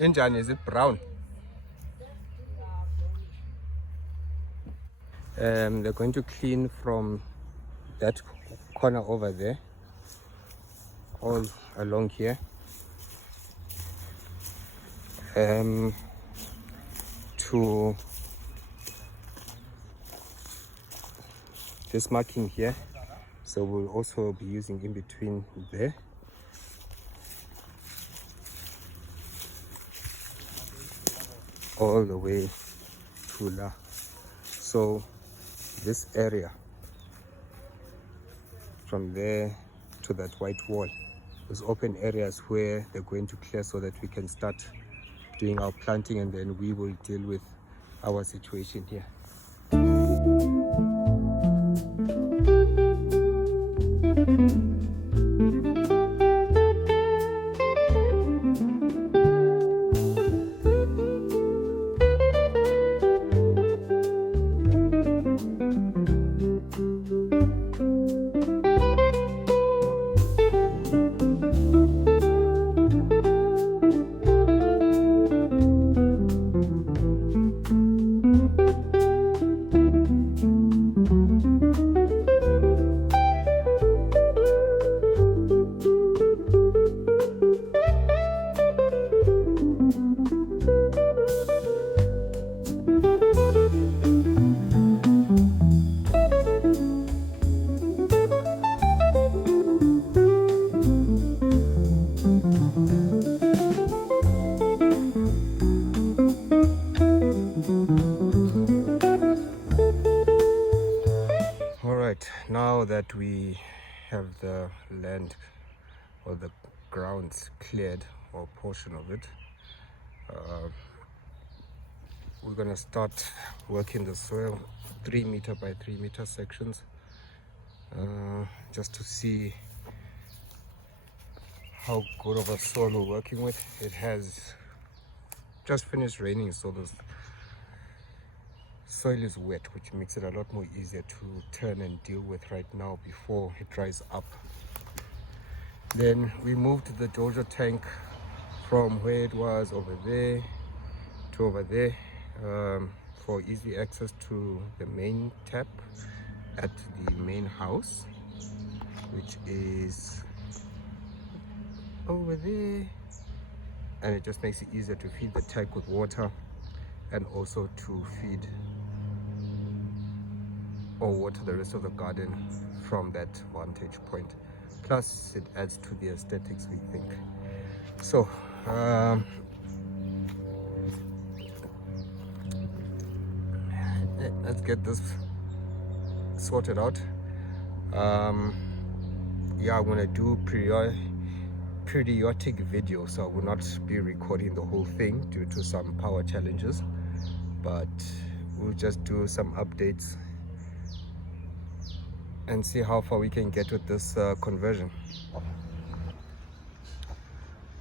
Injani, is it brown? They're going to clean from that corner over there, all along here, to this marking here. So we'll also be using in between there. All the way to La. So this area from there to that white wall is open areas where they're going to clear so that we can start doing our planting, and then we will deal with our situation here. Now that we have the land or the grounds cleared, or a portion of it, we're gonna start working the soil 3 meter by 3 meter sections, just to see how good of a soil we're working with. It has just finished raining, so the soil is wet, which makes it a lot more easier to turn and deal with right now before it dries up. Then we moved the dojo tank from where it was over there to over there, for easy access to the main tap at the main house, which is over there, and it just makes it easier to feed the tank with water and also to feed or water the rest of the garden from that vantage point. Plus it adds to the aesthetics, we think. So let's get this sorted out. Yeah, I'm gonna do periodic video, so I will not be recording the whole thing due to some power challenges, but we'll just do some updates and see how far we can get with this conversion.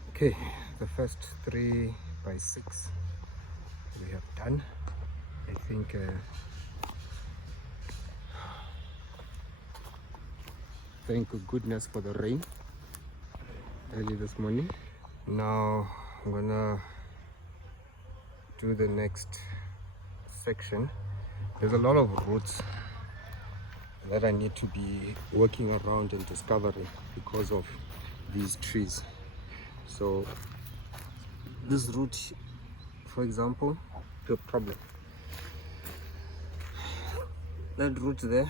Okay, the first 3 by 6 we have done. I think thank goodness for the rain early this morning. Now I'm gonna do the next section. There's a lot of roots that I need to be working around and discovering because of these trees. So this root, for example, the problem. That root there,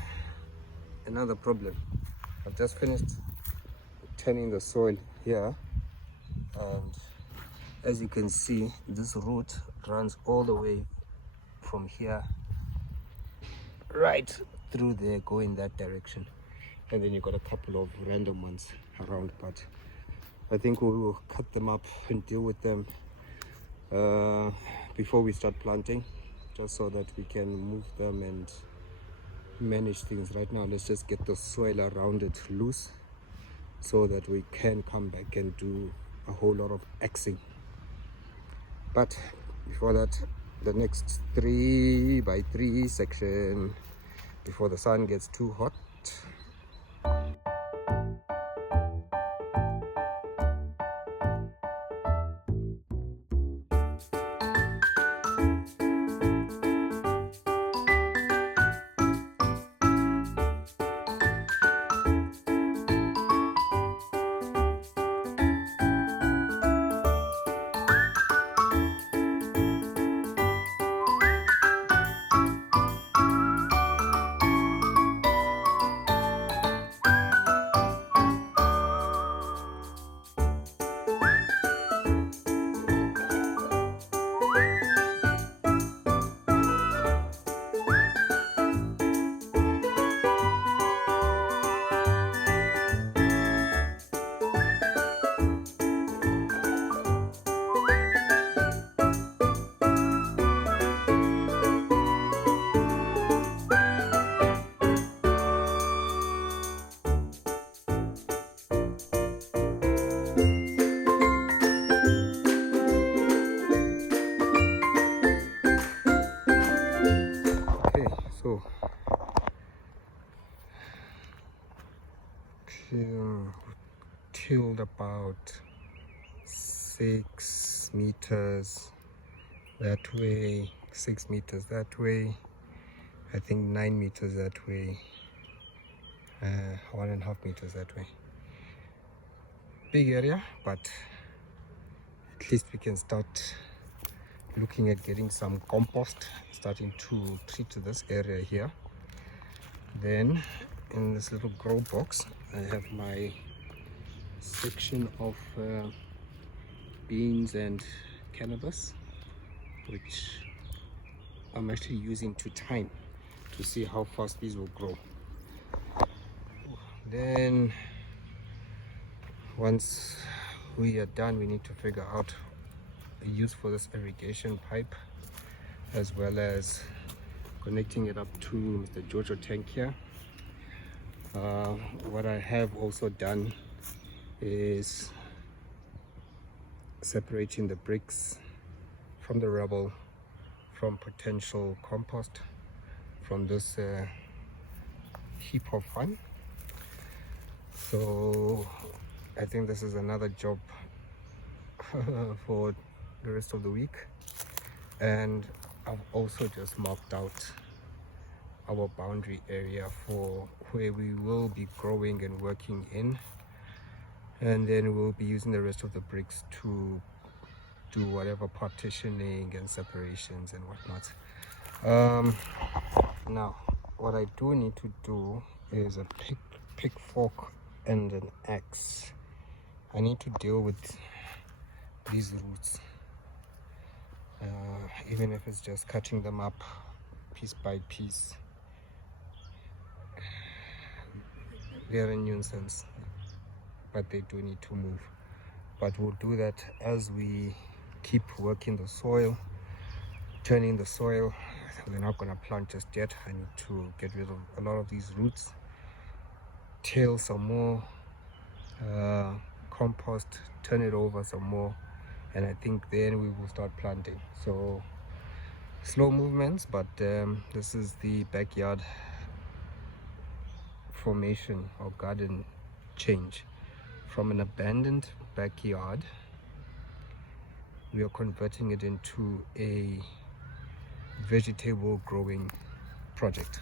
another problem. I've just finished turning the soil here, and as you can see, this root runs all the way from here right through there, go in that direction, and then you got a couple of random ones around, but I think we will cut them up and deal with them before we start planting, just so that we can move them and manage things. Right now, let's just get the soil around it loose so that we can come back and do a whole lot of axing. But before that, the next 3 by 3 section before the sun gets too hot. tilled about 6 meters that way, 6 meters that way, I think 9 meters that way, 1.5 meters that way. Big area, but at least we can start looking at getting some compost, starting to treat this area here. Then in this little grow box I have my section of beans and cannabis, which I'm actually using to time to see how fast these will grow. Then once we are done, we need to figure out a use for this irrigation pipe, as well as connecting it up to the Jojo tank here. What I have also done is separating the bricks from the rubble, from potential compost, from this heap of fun. So I think this is another job for the rest of the week. And I've also just marked out our boundary area for where we will be growing and working in, and then we'll be using the rest of the bricks to do whatever partitioning and separations and whatnot. Now what I do need to do is a pick fork and an axe. I need to deal with these roots, even if it's just cutting them up piece by piece. They're a nuisance, but they do need to move. But we'll do that as we keep working the soil, turning the soil. We're not going to plant just yet. I need to get rid of a lot of these roots, till some more compost, turn it over some more, and I think then we will start planting. So slow movements, but this is the backyard formation or garden change. From an abandoned backyard, we are converting it into a vegetable growing project.